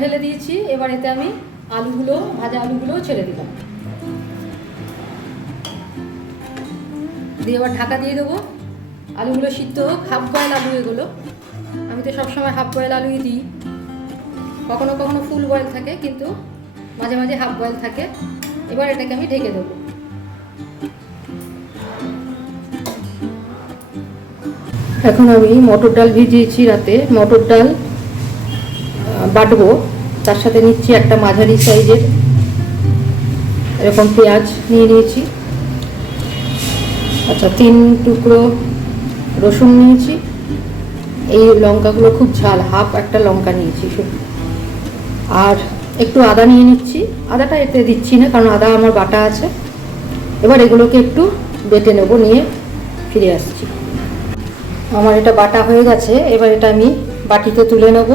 ঢেলে দিয়েছি। এবার এতে আমি আলুগুলো, ভাজা আলুগুলো ছেড়ে দিলাম, দিয়ে এবার ঢাকা দিয়ে দেবো। আলুগুলো সিদ্ধ হোক, হাফ বয়েল আলু এগুলো। আমি তো সবসময় হাফ বয়েল আলুই দিই, কখনো কখনো ফুল বয়েল থাকে, কিন্তু মাঝে মাঝে হাফ বয়েল থাকে। এবার এটাকে আমি ঢেকে দেবো। এখন আমি মটর ডাল ভিজিয়েছি রাতে, মটর ডাল বাটবো। তার সাথে নিচ্ছি একটা মাঝারি সাইজের এরকম পেঁয়াজ নিয়ে নিয়েছি। আচ্ছা, 3 টুকরো রসুন নিয়েছি। এই লঙ্কাগুলো খুব ঝাল, হাফ একটা লঙ্কা নিয়েছি শুধু। আর একটু আদা নিয়ে নিচ্ছি। আদাটা এতে দিচ্ছি না, কারণ আদা আমার বাটা আছে। এবার এগুলোকে একটু বেটে নেব, নিয়ে ফিরে আসছি। আমার এটা বাটা হয়ে গেছে। এবার এটা আমি বাটিতে তুলে নেব,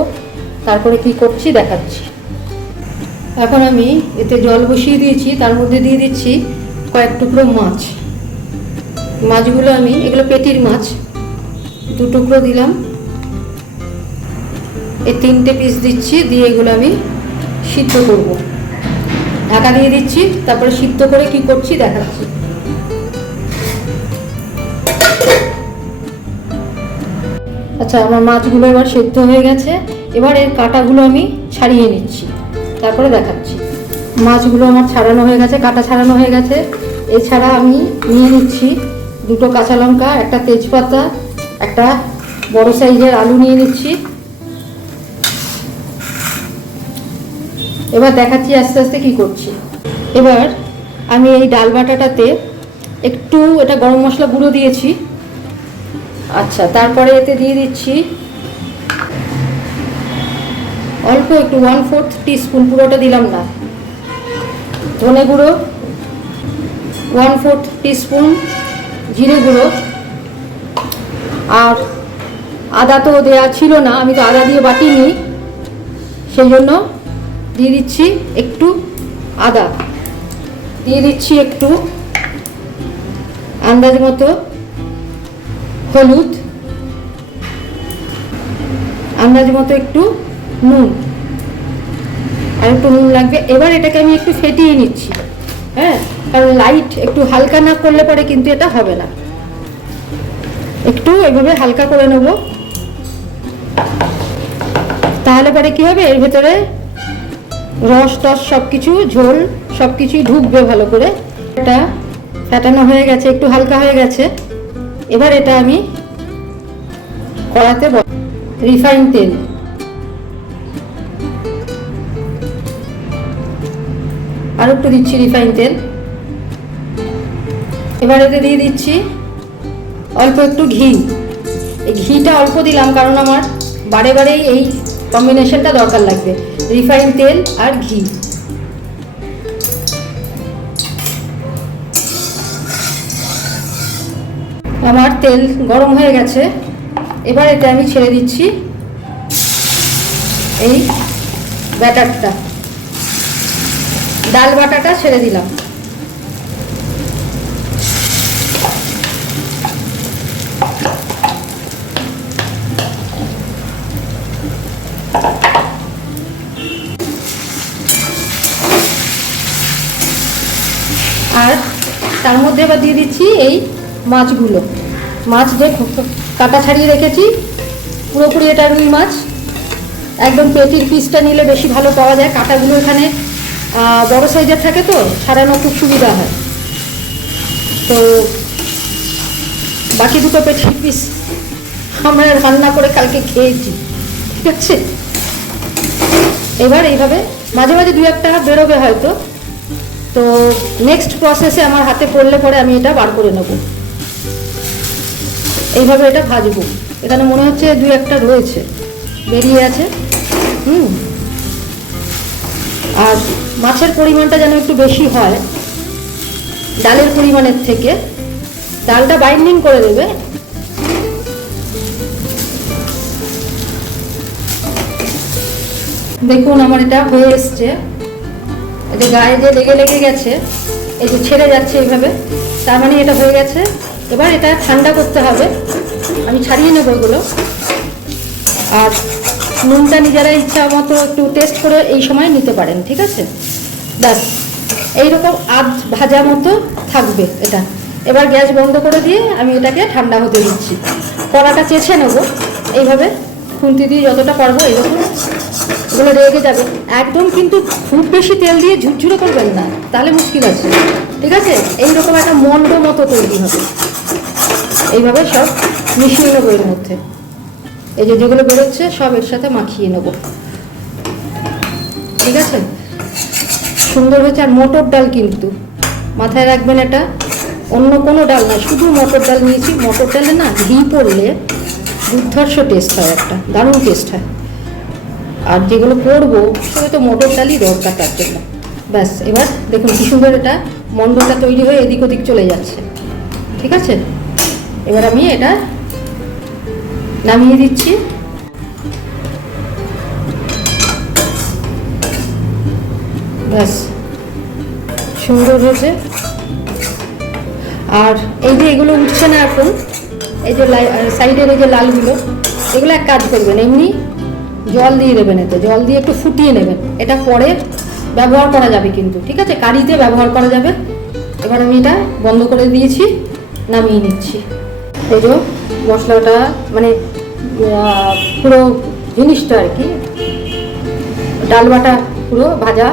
তারপরে কি করছি দেখাচ্ছি। এখন আমি এতে জল বসিয়ে দিয়েছি, তার মধ্যে দিয়ে দিচ্ছি কয়েক টুকরো মাছ। মাছগুলো আমি, এগুলো পেটির মাছ, 2 টুকরো দিলাম। এই 3টে পিস দিচ্ছি, দিয়ে এগুলো আমি সিদ্ধ করব। ঢাকা দিয়ে দিচ্ছি, তারপরে সিদ্ধ করে কি করছি দেখাচ্ছি। আচ্ছা, আমার মাছগুলো এবার সেদ্ধ হয়ে গেছে। এবার এর কাঁটাগুলো আমি ছাড়িয়ে নিচ্ছি, তারপরে দেখাচ্ছি। মাছগুলো আমার ছাড়ানো হয়ে গেছে, কাঁটা ছাড়ানো হয়ে গেছে। এছাড়া আমি নিয়ে নিচ্ছি 2টো কাঁচা লঙ্কা, একটা তেজপাতা, একটা বড় সাইজের আলু নিয়ে নিচ্ছি। এবার দেখাচ্ছি আস্তে আস্তে কি করছি। এবার আমি এই ডাল বাটাটাতে একটু এটা গরম মশলা গুঁড়ো দিয়েছি। আচ্ছা, তারপরে এতে দিয়ে দিচ্ছি অল্প একটু 1/4 টিস্পুন, পুরোটা দিলাম না, ধনে গুঁড়ো 1/4 টিস্পুন, জিরে গুঁড়ো। আর আদা তো দেওয়া ছিল না, আমি তো আদা দিয়ে বাটিনি, সেই জন্য দিয়ে দিচ্ছি একটু আদা। দিয়ে দিচ্ছি একটু আন্দাজ মতো হলুদ, আন্দাজ মতো একটু নুন, আর একটু নুন লাগবে। এবার এটাকে আমি একটু ফেটিয়ে নিচ্ছি, হ্যাঁ, কারণ লাইট একটু হালকা না করলে পরে কিন্তু এটা হবে না। একটু এভাবে হালকা করে নেব, তাহলে পরে কি হবে, এর ভেতরে রস টস সব কিছু, ঝোল সব কিছুই ঢুকবে ভালো করে। এটা ফেটানো হয়ে গেছে, একটু হালকা হয়ে গেছে। এবার এটা আমি কড়াতে রিফাইন তেল, আর একটু দিচ্ছি রিফাইন তেল। এবার এতে দিয়ে দিচ্ছি অল্প একটু ঘি। এই ঘিটা অল্প দিলাম কারণ আমার বারে বারেই এই কম্বিনেশনটা দরকার লাগবে, রিফাইন তেল আর ঘি। আমার তেল গরম হয়ে গেছে। এবার এটা আমি ছেড়ে দিচ্ছি এই ব্যাটারটা, ডাল বাটাটা ছেড়ে দিলাম। আর তার মধ্যে এবার দিয়ে দিচ্ছি এই মাছগুলো। মাছ যে কাটা ছাড়িয়ে রেখেছি, পুরোপুরি এটা রুই মাছ। একদম পেটির পিসটা নিলে বেশি ভালো পাওয়া যায়, কাটাগুলো এখানে বড় সাইজের থাকে তো ছাড়ানো খুব সুবিধা হয়। তো বাকি 2টো পেটির পিস আমরা রান্না করে কালকে খেয়েছি, ঠিক আছে। এবার এইভাবে মাঝে মাঝে 2-1টা বেরোবে হয়তো, তো নেক্সট প্রসেসে আমার হাতে পড়লে পরে আমি এটা বার করে নেব। এইভাবে এটা ভাজবো। এখানে মনে হচ্ছে 2-1টা রয়েছে, বেরিয়ে আছে। আর মাছের পরিমাণটা যেন একটু বেশি হয় ডালের পরিমাণের থেকে, ডালটা বাইন্ডিং করে দেবে। দেখুন আমার এটা হয়ে এসছে, এটা গায়ে যে লেগে লেগে গেছে, এই যে ছেড়ে যাচ্ছে এইভাবে, তার মানে এটা হয়ে গেছে। এবার এটা ঠান্ডা করতে হবে, আমি ছাড়িয়ে নেব এগুলো। আর নুনটা নিজেরা ইচ্ছা মতো একটু টেস্ট করে এই সময় নিতে পারেন, ঠিক আছে। ব্যাস এইরকম আধ ভাজা মতো থাকবে এটা। এবার গ্যাস বন্ধ করে দিয়ে আমি এটাকে ঠান্ডা হতে দিচ্ছি। কড়াটা চেঁচে নেবো এইভাবে, খুন্তি দিয়ে যতটা পারবো এইরকম, এগুলো রেগে যাবে একদম। কিন্তু খুব বেশি তেল দিয়ে ঝুরঝুরে করবেন না, তাহলে মুশকিল আছে, ঠিক আছে। এইরকম একটা মন্ড মতো তৈরি হবে। এইভাবে সব মিশিয়ে নেবো এর মধ্যে, এই যে যেগুলো বেরোচ্ছে সব এর সাথে মাখিয়ে নেব, ঠিক আছে। সুন্দর হয়েছে। আর মটর ডাল কিন্তু মাথায় রাখবেন, এটা অন্য কোনো ডাল না, শুধু মটর ডাল নিয়েছি। মটর ডালে না ঘি পড়লে দুর্ধর্ষ টেস্ট হয়, একটা দারুণ টেস্ট হয়। আর যেগুলো করবো সেগুলো তো মটর ডালই দরকার তার জন্য। ব্যাস এবার দেখুন কি সুন্দর এটা মন্ডটা তৈরি হয়ে এদিক ওদিক চলে যাচ্ছে, ঠিক আছে। এবার আমি এটা নামিয়ে দিচ্ছি। ব্যাস সুন্দর হয়েছে। আর এই যে এগুলো উঠছে না এখন, এই যে সাইডের এই যে লালগুলো, এগুলো এক কাজ করবেন, এমনি জল দিয়ে দেবেন, এতে জল দিয়ে একটু ফুটিয়ে নেবেন। এটা পরে ব্যবহার করা যাবে কিন্তু, ঠিক আছে, কারিতে ব্যবহার করা যাবে। এবার আমি এটা বন্ধ করে দিয়েছি, নামিয়ে নিচ্ছি। এই যে মশলাটা মানে পুরো জিনিসটা আর কি, ডাল বাটা পুরো ভাজা,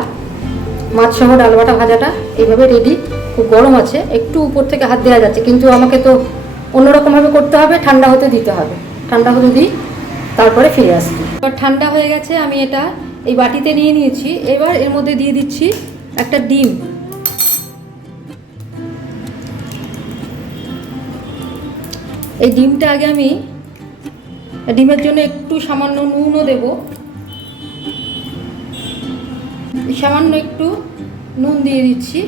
মাছ সহ ডাল বাটা ভাজাটা এইভাবে রেডি। খুব গরম আছে, একটু উপর থেকে হাত দেওয়া যাচ্ছে, কিন্তু আমাকে তো অন্যরকমভাবে করতে হবে, ঠান্ডা হতে দিতে হবে। ঠান্ডা হতে দিই, তারপরে ফিরে আসবি। এবার ঠান্ডা হয়ে গেছে, আমি এটা এই বাটিতে নিয়ে নিয়েছি। এবার এর মধ্যে দিয়ে দিচ্ছি একটা ডিম। এই ডিমটা আগে আমি ডিমের জন্য একটু সামান্য নুনও দেব, সামান্য একটু নুন দিয়ে দিচ্ছি।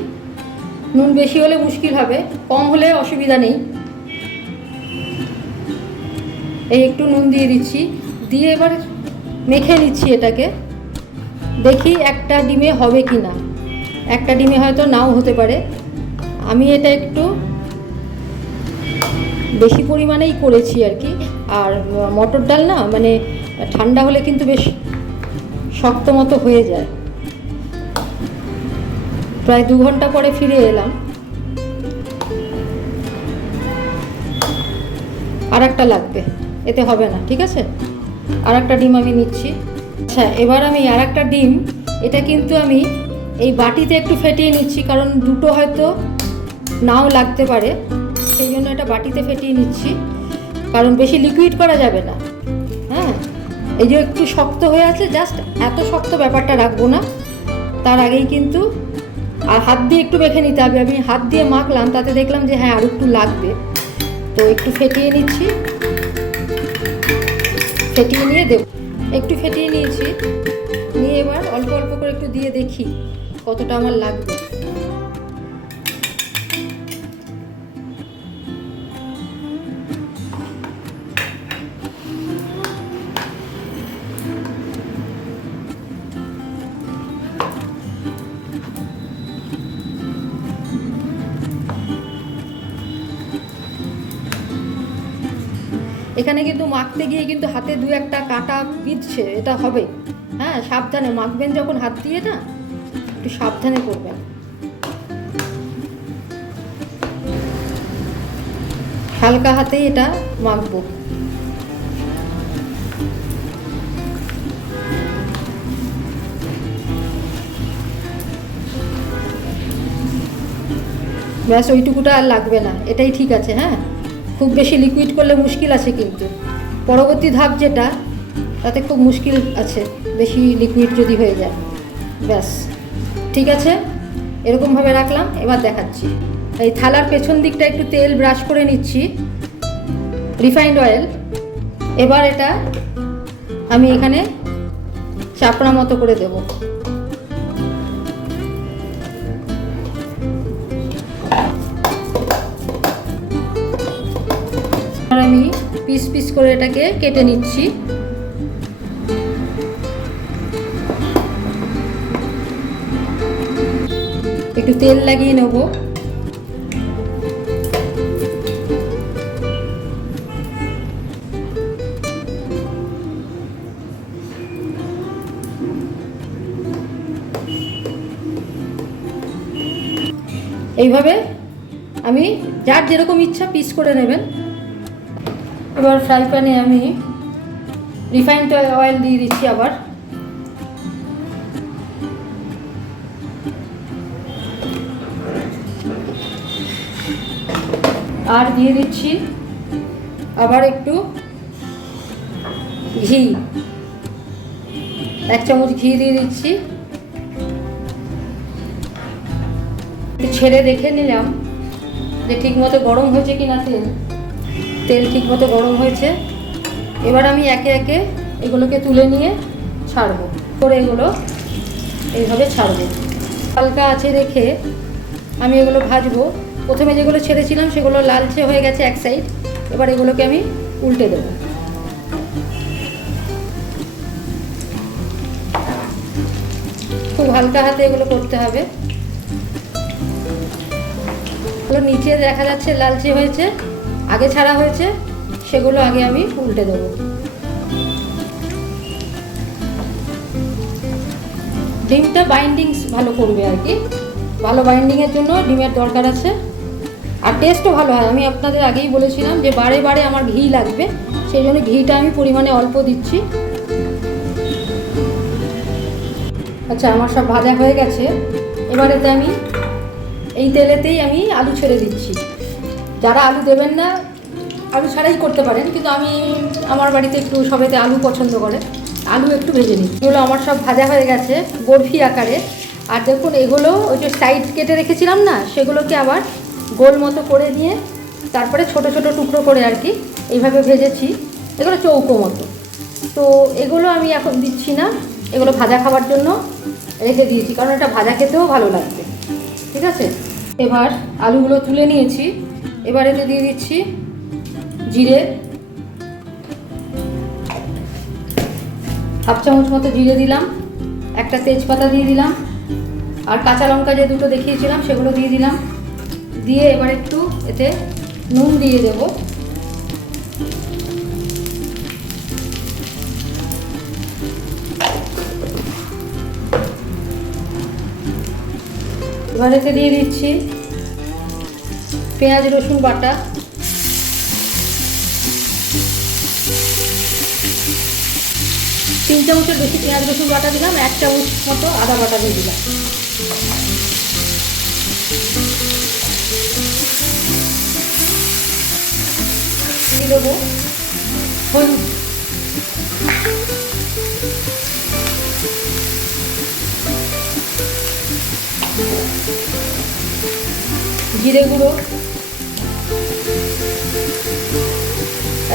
নুন বেশি হলে মুশকিল হবে, কম হলে অসুবিধা নেই। এই একটু নুন দিয়ে দিচ্ছি, দিয়ে এবার মেখে নিচ্ছি এটাকে। দেখি একটা ডিমে হবে কি না, একটা ডিমে হয়তো নাও হতে পারে। আমি এটা একটু বেশি পরিমাণেই করেছি আর কি। আর মটর ডাল না মানে ঠান্ডা হলে কিন্তু বেশ শক্ত মতো হয়ে যায়। প্রায় 2 ঘন্টা পরে ফিরে এলাম। আর একটা লাগবে, এতে হবে না, ঠিক আছে। আর একটা ডিম আমি নিচ্ছি। আচ্ছা এবার আমি আর একটা ডিম, এটা কিন্তু আমি এই বাটিতে একটু ফেটিয়ে নিচ্ছি, কারণ দুটো হয়তো নাও লাগতে পারে, সেই জন্য এটা বাটিতে ফেটিয়ে নিচ্ছি। কারণ বেশি লিকুইড করা যাবে না। হ্যাঁ, এই যে একটু শক্ত হয়ে আছে, জাস্ট এত শক্ত ব্যাপারটা রাখবো না। তার আগেই কিন্তু আর হাত দিয়ে একটু মেখে নিতে হবে। আমি হাত দিয়ে মাখলাম, তাতে দেখলাম যে হ্যাঁ আর একটু লাগবে, তো একটু ফেটিয়ে নিচ্ছি। ফেটিয়ে নিয়ে দেব, একটু ফেটিয়ে নিয়েছি, নিয়ে এবার অল্প অল্প করে একটু দিয়ে দেখি কতটা আমার লাগবে। এখানে কিন্তু মাখতে গিয়ে কিন্তু হাতে 2-1টা কাঁটা বিঁধছে, এটা হবে। হ্যাঁ সাবধানে মাখবেন, যখন হাত দিয়ে না একটু সাবধানে করবেন। হালকা হাতেই এটা মাখবো। ব্যাস ওইটুকুটা আর লাগবে না, এটাই ঠিক আছে। হ্যাঁ, খুব বেশি লিকুইড করলে মুশকিল আছে, কিন্তু পরবর্তী ধাপ যেটা, তাতে খুব মুশকিল আছে বেশি লিকুইড যদি হয়ে যায়। ব্যাস ঠিক আছে, এরকমভাবে রাখলাম। এবার দেখাচ্ছি। এই থালার পেছন দিকটা একটু তেল ব্রাশ করে নিচ্ছি, রিফাইন্ড অয়েল। এবার এটা আমি এখানে চাপড়া মতো করে দেব। আমি পিস পিস করে এটাকে কেটে নিচ্ছি। একটু তেল লাগিয়ে নেব। এইভাবে আমি যার যেরকম ইচ্ছা পিস করে নেবেন। এবার ফ্রাই প্যানে আমি রিফাইন্ড অয়েল দিয়ে দিচ্ছি আবার। আর দিয়ে দিচ্ছি আবার একটু ঘি, 1 চামচ ঘি দিয়ে দিচ্ছি। ছেড়ে দেখে নিলাম যে ঠিকমতো গরম হয়েছে কিনা তেল ঠিকমতো গরম হয়েছে। এবার আমি একে একে এগুলোকে তুলে নিয়ে ছাড়বো, করে এগুলো এইভাবে ছাড়বো। হালকা আছে রেখে আমি এগুলো ভাজবো। প্রথমে যেগুলো ছেড়েছিলাম সেগুলো লালচে হয়ে গেছে এক সাইড, এবার এগুলোকে আমি উল্টে দেবো। খুব হালকা হাতে এগুলো করতে হবে। এগুলো নিচে দেখা যাচ্ছে লালচে হয়েছে, আগে ছাড়া হয়েছে, সেগুলো আগে আমি উল্টে দেবো। ডিমটা বাইন্ডিংস ভালো করবে আর কি, ভালো বাইন্ডিংয়ের জন্য ডিমের দরকার আছে। আর টেস্টও ভালো হয়। আমি আপনাদের আগেই বলেছিলাম যে বারে বারে আমার ঘি লাগবে, সেই জন্য ঘিটা আমি পরিমাণে অল্প দিচ্ছি। আচ্ছা, আমার সব ভাজা হয়ে গেছে। এবারেতে আমি এই তেলেতেই আমি আলু ছেড়ে দিচ্ছি। যারা আলু দেবেন না আলু ছাড়াই করতে পারেন, কিন্তু আমার বাড়িতে একটু সবাইতে আলু পছন্দ করে, আলু একটু ভেজে নিই। এগুলো আমার সব ভাজা হয়ে গেছে বরফি আকারে। আর দেখুন এগুলো ওই যে সাইড কেটে রেখেছিলাম না, সেগুলোকে আবার গোল মতো করে নিয়ে তারপরে ছোট ছোট টুকরো করে আর কি এইভাবে ভেজেছি। এগুলো চৌকো মতো। তো এগুলো আমি এখন দিচ্ছি না, এগুলো ভাজা খাবার জন্য রেখে দিয়েছি, কারণ এটা ভাজা খেতেও ভালো লাগবে। ঠিক আছে, এবার আলুগুলো তুলে নিয়েছি। এবার এতে দিয়ে দিচ্ছি জিরে, 1/2 চামচ মতো জিরে দিলাম, একটা তেজপাতা দিয়ে দিলাম, আর কাঁচা লঙ্কা যে দুটো দেখিয়েছিলাম সেগুলো দিয়ে দিলাম। দিয়ে এবার একটু এতে নুন দিয়ে দেব। এবার এতে দিয়ে দিচ্ছি পেঁয়াজ রসুন বাটা, 3 চামচের বেশি পেঁয়াজ রসুন বাটা দিলাম, 1 চামচ মতো আদা বাটা দিয়ে দিলাম। দিয়ে দেবো হলুদ, জিরে গুঁড়ো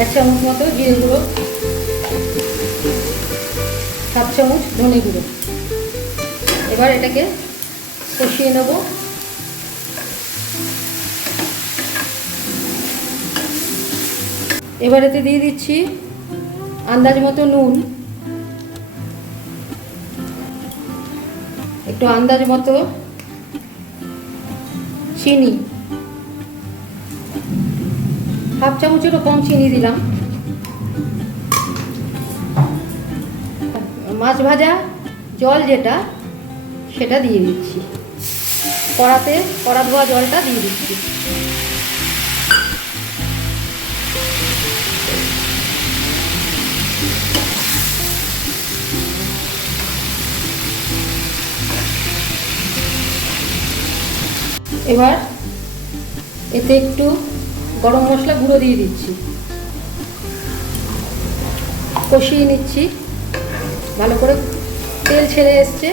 1 চামচ মতো জিরে গুঁড়ো, 1/2 চামচ ধনে গুঁড়ো। এবার এটাকে কষিয়ে নেব। এবার এতে দিয়ে দিচ্ছি আন্দাজ মতো নুন, একটু আন্দাজ মতো চিনি, 1/2 চামচেরও কম চিনি দিলাম। মাছ ভাজা জল যেটা সেটা দিয়ে দিচ্ছি, কড়া ধোয়া জলটা দিয়ে দিচ্ছি। এবার এতে একটু গরম মশলা গুঁড়ো দিয়ে দিচ্ছি, কষিয়ে নিচ্ছি ভালো করে। তেল ছেড়ে এসছে,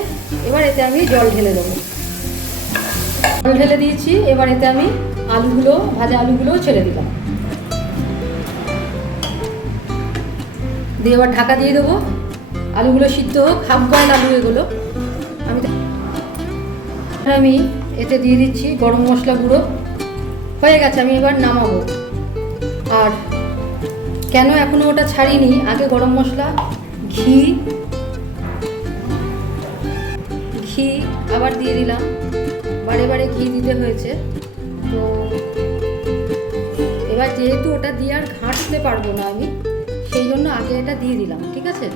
এবার এতে আমি জল ঢেলে দেবো। জল ঢেলে দিয়েছি, এবার এতে আমি ভাজা আলুগুলোও ছেড়ে দিলাম। দিয়ে এবার ঢাকা দিয়ে দেবো। আলুগুলো সিদ্ধ হোক, হাফ বয়েল আলু এগুলো। আমি এতে দিয়ে দিচ্ছি গরম মশলা গুঁড়ো। হয়ে গেছে, আমি এবার নামাবো। আর কেন এখনও ওটা ছাড়িনি, আগে গরম মশলা, ঘি আবার দিয়ে দিলাম। বারে বারে ঘি দিতে হয়েছে। তো এবার যেহেতু ওটা দিয়ে আর ঘাঁটতে পারবো না আমি, সেই জন্য আগে এটা দিয়ে দিলাম। ঠিক আছে,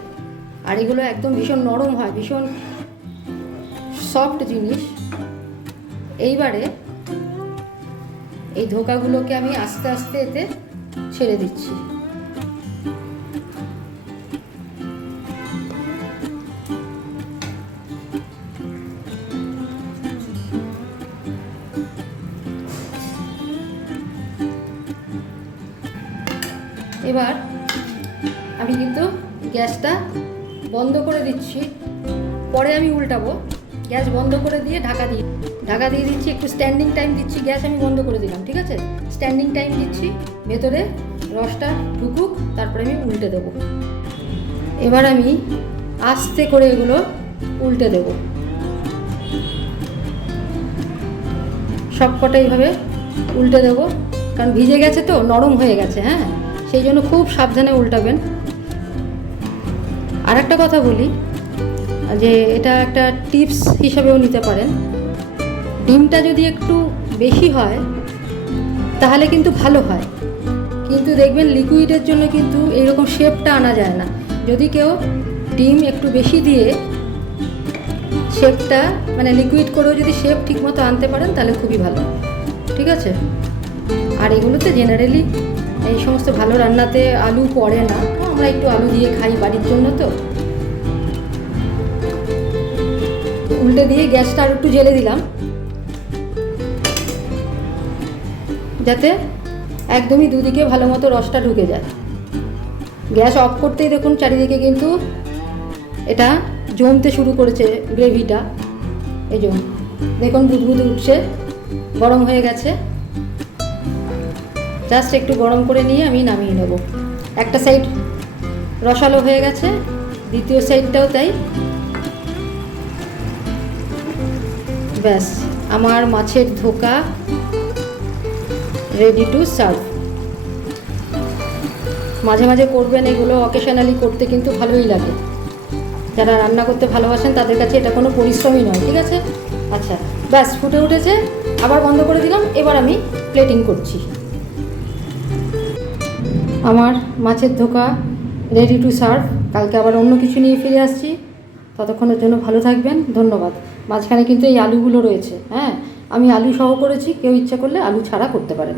আর এগুলো একদম ভীষণ নরম হয়, ভীষণ সফট জিনিস। এইবারে এই ধোকাগুলোকে আমি আস্তে আস্তে এতে ছেড়ে দিচ্ছি। এবার আমি কিন্তু গ্যাসটা বন্ধ করে দিচ্ছি, পরে আমি উল্টাবো। গ্যাস বন্ধ করে দিয়ে ঢাকা দিয়ে দিচ্ছি, একটু স্ট্যান্ডিং টাইম দিচ্ছি। গ্যাস আমি বন্ধ করে দিলাম, ঠিক আছে, স্ট্যান্ডিং টাইম দিচ্ছি, ভেতরে রসটা ঢুকুক, তারপরে আমি উল্টে দেবো। এবার আমি আস্তে করে এগুলো উল্টে দেবো, সব কটা এইভাবে উল্টে দেবো, কারণ ভিজে গেছে তো, নরম হয়ে গেছে। হ্যাঁ, সেই জন্য খুব সাবধানে উল্টাবেন। আর একটা কথা বলি, যে এটা একটা টিপস হিসাবেও নিতে পারেন, ডিমটা যদি একটু বেশি হয় তাহলে কিন্তু ভালো হয়, কিন্তু দেখবেন লিকুইডের জন্য কিন্তু এইরকম শেপটা আনা যায় না। যদি কেউ ডিম একটু বেশি দিয়ে শেপটা মানে লিকুইড করেও যদি শেপ ঠিকমতো আনতে পারেন তাহলে খুবই ভালো, ঠিক আছে। আর এগুলোতে জেনারেলি এই সমস্ত ভালো রান্নাতে আলু পড়ে না, আমরা একটু আলু দিয়ে খাই বাড়ির জন্য। তো উল্টে দিয়ে গ্যাসটা আর একটু জ্বেলে দিলাম, যাতে একদমই দুদিকে ভালো মতো রসটা ঢুকে যায়। গ্যাস অফ করতেই দেখুন চারিদিকে কিন্তু এটা জমতে শুরু করেছে গ্রেভিটা। এই যে দেখুন বুদবুদ উঠছে, গরম হয়ে গেছে। জাস্ট একটু গরম করে নিয়ে আমি নামিয়ে নেব। একটা সাইড রসালো হয়ে গেছে, দ্বিতীয় সাইডটাও তাই। ব্যাস, আমার মাছের ধোকা রেডি টু সার্ভ। মাঝে মাঝে করবেন এগুলো, অকেশনালি করতে কিন্তু ভালোই লাগে। যারা রান্না করতে ভালোবাসেন তাদের কাছে এটা কোনো পরিশ্রমই নয়, ঠিক আছে। আচ্ছা, ব্যাস ফুটে উঠেছে, আবার বন্ধ করে দিলাম। এবার আমি প্লেটিং করছি। আমার মাছের ধোকা রেডি টু সার্ভ। কালকে আবার অন্য কিছু নিয়ে ফিরে আসছি, ততক্ষণের জন্য ভালো থাকবেন, ধন্যবাদ। মাঝখানে কিন্তু এই আলুগুলো রয়েছে, হ্যাঁ, আমি আলু সহ করেছি, কেউ ইচ্ছা করলে আলু ছাড়া করতে পারেন।